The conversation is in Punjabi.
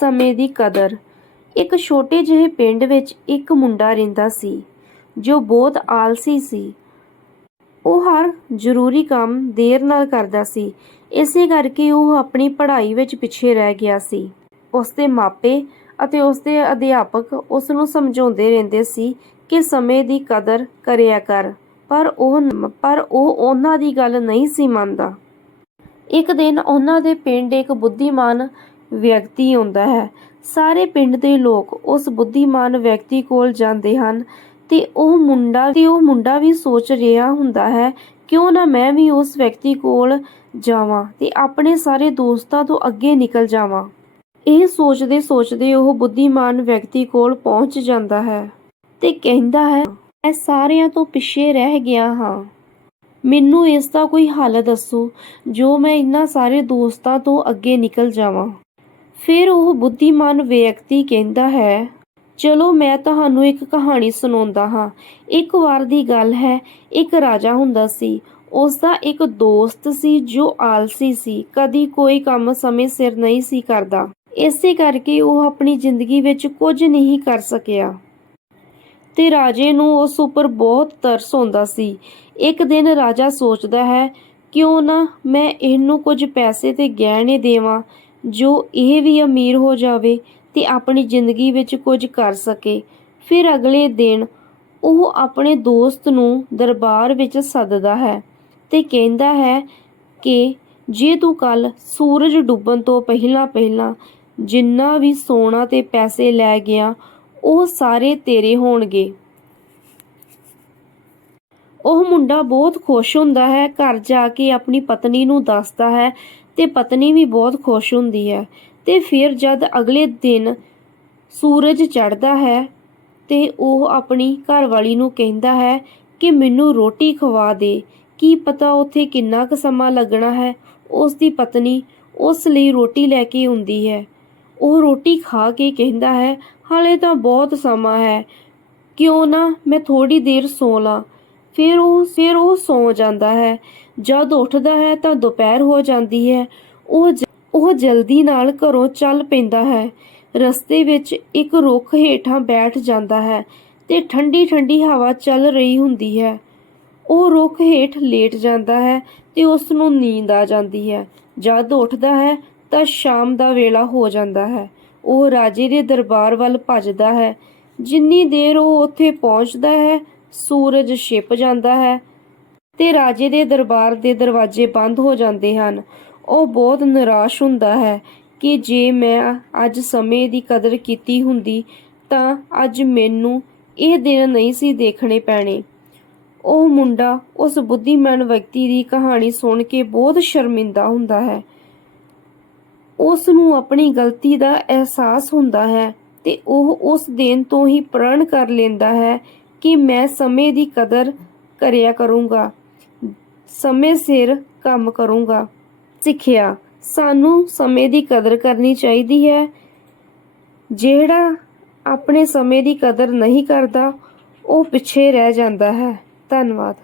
ਸਮੇਂ ਦੀ ਕਦਰ। ਇੱਕ ਛੋਟੇ ਜਿਹੇ ਪਿੰਡ ਵਿੱਚ ਇੱਕ ਮੁੰਡਾ ਰਹਿੰਦਾ ਸੀ, ਜੋ ਬਹੁਤ ਆਲਸੀ ਸੀ। ਉਹ ਹਰ ਜ਼ਰੂਰੀ ਕੰਮ ਦੇਰ ਨਾਲ ਕਰਦਾ ਸੀ। ਇਸੇ ਕਰਕੇ ਉਹ ਆਪਣੀ ਪੜ੍ਹਾਈ ਵਿੱਚ ਪਿੱਛੇ ਰਹਿ ਗਿਆ ਸੀ। ਉਸਦੇ ਮਾਪੇ ਅਤੇ ਉਸਦੇ ਅਧਿਆਪਕ ਉਸ ਨੂੰ ਸਮਝਾਉਂਦੇ ਰਹਿੰਦੇ ਸੀ ਕਿ ਸਮੇਂ ਦੀ ਕਦਰ ਕਰਿਆ ਕਰ, ਪਰ ਉਹ ਪਰ ਉਹ ਉਹਨਾਂ ਦੀ ਗੱਲ ਨਹੀਂ ਸੀ ਮੰਨਦਾ। ਇੱਕ ਦਿਨ ਉਹਨਾਂ ਦੇ ਪਿੰਡ ਇੱਕ ਬੁੱਧੀਮਾਨ ਵਿਅਕਤੀ ਆਉਂਦਾ ਹੈ। ਸਾਰੇ ਪਿੰਡ ਦੇ ਲੋਕ ਉਸ ਬੁੱਧੀਮਾਨ ਵਿਅਕਤੀ ਕੋਲ ਜਾਂਦੇ ਹਨ ਤੇ ਉਹ ਮੁੰਡਾ, ਤੇ ਉਹ ਮੁੰਡਾ ਵੀ ਸੋਚ ਰਿਹਾ ਹੁੰਦਾ ਹੈ, ਕਿਉਂ ਨਾ ਮੈਂ ਵੀ ਉਸ ਵਿਅਕਤੀ ਕੋਲ ਜਾਵਾਂ ਤੇ ਆਪਣੇ ਸਾਰੇ ਦੋਸਤਾਂ ਤੋਂ ਅੱਗੇ ਨਿਕਲ ਜਾਵਾਂ? ਇਹ ਸੋਚਦੇ ਸੋਚਦੇ ਉਹ ਬੁੱਧੀਮਾਨ ਵਿਅਕਤੀ ਕੋਲ ਪਹੁੰਚ ਜਾਂਦਾ ਹੈ ਤੇ ਕਹਿੰਦਾ ਹੈ, ਮੈਂ ਸਾਰਿਆਂ ਤੋਂ ਪਿੱਛੇ ਰਹਿ ਗਿਆ ਹਾਂ। ਮੈਨੂੰ ਇਸ ਦਾ ਕੋਈ ਹੱਲ ਦੱਸੋ ਜੋ ਮੈਂ ਇਹਨਾਂ ਸਾਰੇ ਦੋਸਤਾਂ ਤੋਂ ਅੱਗੇ ਨਿਕਲ ਜਾਵਾਂ। ਫਿਰ ਉਹ ਬੁੱਧੀਮਾਨ ਵਿਅਕਤੀ ਕਹਿੰਦਾ ਹੈ, ਚਲੋ ਮੈਂ ਤੁਹਾਨੂੰ ਇੱਕ ਕਹਾਣੀ ਸੁਣਾਉਂਦਾ ਹਾਂ। ਇੱਕ ਵਾਰ ਦੀ ਗੱਲ ਹੈ, ਇੱਕ ਰਾਜਾ ਹੁੰਦਾ ਸੀ। ਉਸ ਦਾ ਇੱਕ ਦੋਸਤ ਸੀ ਜੋ ਆਲਸੀ ਸੀ, ਕਦੀ ਕੋਈ ਕੰਮ ਸਮੇਂ ਸਿਰ ਨਹੀਂ ਸੀ ਕਰਦਾ। ਇਸੇ ਕਰਕੇ ਉਹ ਆਪਣੀ ਜ਼ਿੰਦਗੀ ਵਿੱਚ ਕੁਝ ਨਹੀਂ ਕਰ ਸਕਿਆ। ਤੇ ਰਾਜੇ ਨੂੰ ਉਸ ਉੱਪਰ ਬਹੁਤ ਤਰਸ ਆਉਂਦਾ ਸੀ। ਇੱਕ ਦਿਨ ਰਾਜਾ ਸੋਚਦਾ ਹੈ, ਕਿਉਂ ਨਾ ਮੈਂ ਇਹਨੂੰ ਕੁਝ ਪੈਸੇ ਤੇ ਗਹਿਣੇ ਦੇਵਾਂ? ਜੋ ਇਹ ਵੀ ਅਮੀਰ ਹੋ ਜਾਵੇ ਤੇ ਆਪਣੀ ਜ਼ਿੰਦਗੀ ਵਿੱਚ ਕੁਝ ਕਰ ਸਕੇ। ਫਿਰ ਅਗਲੇ ਦਿਨ ਉਹ ਆਪਣੇ ਦੋਸਤ ਨੂੰ ਦਰਬਾਰ ਵਿੱਚ ਸੱਦਦਾ ਹੈ ਤੇ ਕਹਿੰਦਾ ਹੈ ਕਿ ਜੇ ਤੂੰ ਕੱਲ ਸੂਰਜ ਡੁੱਬਣ ਤੋਂ ਪਹਿਲਾਂ ਪਹਿਲਾਂ ਜਿੰਨਾ ਵੀ ਸੋਨਾ ਤੇ ਪੈਸੇ ਲੈ ਗਿਆ, ਉਹ ਸਾਰੇ ਤੇਰੇ ਹੋਣਗੇ। ਉਹ ਮੁੰਡਾ ਬਹੁਤ ਖੁਸ਼ ਹੁੰਦਾ ਹੈ, ਘਰ ਜਾ ਕੇ ਆਪਣੀ ਪਤਨੀ ਨੂੰ ਦੱਸਦਾ ਹੈ ਤੇ ਪਤਨੀ ਵੀ ਬਹੁਤ ਖੁਸ਼ ਹੁੰਦੀ ਹੈ ਤੇ ਫਿਰ ਜਦ ਅਗਲੇ ਦਿਨ ਸੂਰਜ ਚੜ੍ਹਦਾ ਹੈ ਤੇ ਉਹ ਆਪਣੀ ਘਰਵਾਲੀ ਨੂੰ ਕਹਿੰਦਾ ਹੈ ਕਿ ਮੈਨੂੰ ਰੋਟੀ ਖਵਾ ਦੇ। ਕੀ ਪਤਾ ਉੱਥੇ ਕਿੰਨਾ ਕੁ ਸਮਾਂ ਲੱਗਣਾ ਹੈ? ਉਸ ਦੀ ਪਤਨੀ ਉਸ ਲਈ ਰੋਟੀ ਲੈ ਕੇ ਆਉਂਦੀ ਹੈ। ਉਹ ਰੋਟੀ ਖਾ ਕੇ ਕਹਿੰਦਾ ਹੈ, ਹਾਲੇ ਤਾਂ ਬਹੁਤ ਸਮਾਂ ਹੈ। ਕਿਉਂ ਨਾ ਮੈਂ ਥੋੜੀ ਦੇਰ ਸੌ ਲਾਂ। ਫਿਰ ਉਹ ਫਿਰ ਉਹ ਸੌਂ ਜਾਂਦਾ ਹੈ। ਜਦ ਉੱਠਦਾ ਹੈ ਤਾਂ ਦੁਪਹਿਰ ਹੋ ਜਾਂਦੀ ਹੈ। ਉਹ ਜ- ਉਹ ਜਲਦੀ ਨਾਲ ਘਰੋਂ ਚੱਲ ਪੈਂਦਾ ਹੈ। ਰਸਤੇ ਵਿੱਚ ਇੱਕ ਰੁੱਖ ਹੇਠਾਂ ਬੈਠ ਜਾਂਦਾ ਹੈ ਤੇ ਠੰਡੀ ਠੰਡੀ ਹਵਾ ਚੱਲ ਰਹੀ ਹੁੰਦੀ ਹੈ। ਉਹ ਰੁੱਖ ਹੇਠ ਲੇਟ ਜਾਂਦਾ ਹੈ ਤੇ ਉਸ ਨੂੰ ਨੀਂਦ ਆ ਜਾਂਦੀ ਹੈ। ਜਦ ਉੱਠਦਾ ਹੈ ਤਾਂ ਸ਼ਾਮ ਦਾ ਵੇਲਾ ਹੋ ਜਾਂਦਾ ਹੈ। ਉਹ ਰਾਜੇ ਦੇ ਦਰਬਾਰ ਵੱਲ ਭੱਜਦਾ ਹੈ। ਜਿੰਨੀ ਦੇਰ ਉਹ ਉੱਥੇ ਪਹੁੰਚਦਾ ਹੈ ਸੂਰਜ ਛਿਪ ਜਾਂਦਾ ਹੈ ਤੇ ਰਾਜੇ ਦੇ ਦਰਬਾਰ ਦੇ ਦਰਵਾਜ਼ੇ ਬੰਦ ਹੋ ਜਾਂਦੇ ਹਨ। ਉਹ ਬਹੁਤ ਨਿਰਾਸ਼ ਹੁੰਦਾ ਹੈ ਕਿ ਜੇ ਮੈਂ ਅੱਜ ਸਮੇਂ ਦੀ ਕਦਰ ਕੀਤੀ ਹੁੰਦੀ ਤਾਂ ਅੱਜ ਮੈਨੂੰ ਇਹ ਦਿਨ ਨਹੀਂ ਸੀ ਦੇਖਣੇ ਪੈਣੇ। ਉਹ ਮੁੰਡਾ ਉਸ ਬੁੱਧੀਮਾਨ ਵਿਅਕਤੀ ਦੀ ਕਹਾਣੀ ਸੁਣ ਕੇ ਬਹੁਤ ਸ਼ਰਮਿੰਦਾ ਹੁੰਦਾ ਹੈ। ਉਸ ਨੂੰ ਆਪਣੀ ਗਲਤੀ ਦਾ ਅਹਿਸਾਸ ਹੁੰਦਾ ਹੈ ਤੇ ਉਹ ਉਸ ਦਿਨ ਤੋਂ ਹੀ ਪ੍ਰਣ ਕਰ ਲੈਂਦਾ ਹੈ ਕਿ ਮੈਂ ਸਮੇਂ ਦੀ ਕਦਰ ਕਰਿਆ ਕਰੂੰਗਾ, ਸਮੇਂ ਸਿਰ ਕੰਮ ਕਰੂੰਗਾ। ਸਿੱਖਿਆ, ਸਾਨੂੰ ਸਮੇਂ ਦੀ ਕਦਰ ਕਰਨੀ ਚਾਹੀਦੀ ਹੈ। ਜਿਹੜਾ ਆਪਣੇ ਸਮੇਂ ਦੀ ਕਦਰ ਨਹੀਂ ਕਰਦਾ, ਉਹ ਪਿੱਛੇ ਰਹਿ ਜਾਂਦਾ ਹੈ। ਧੰਨਵਾਦ।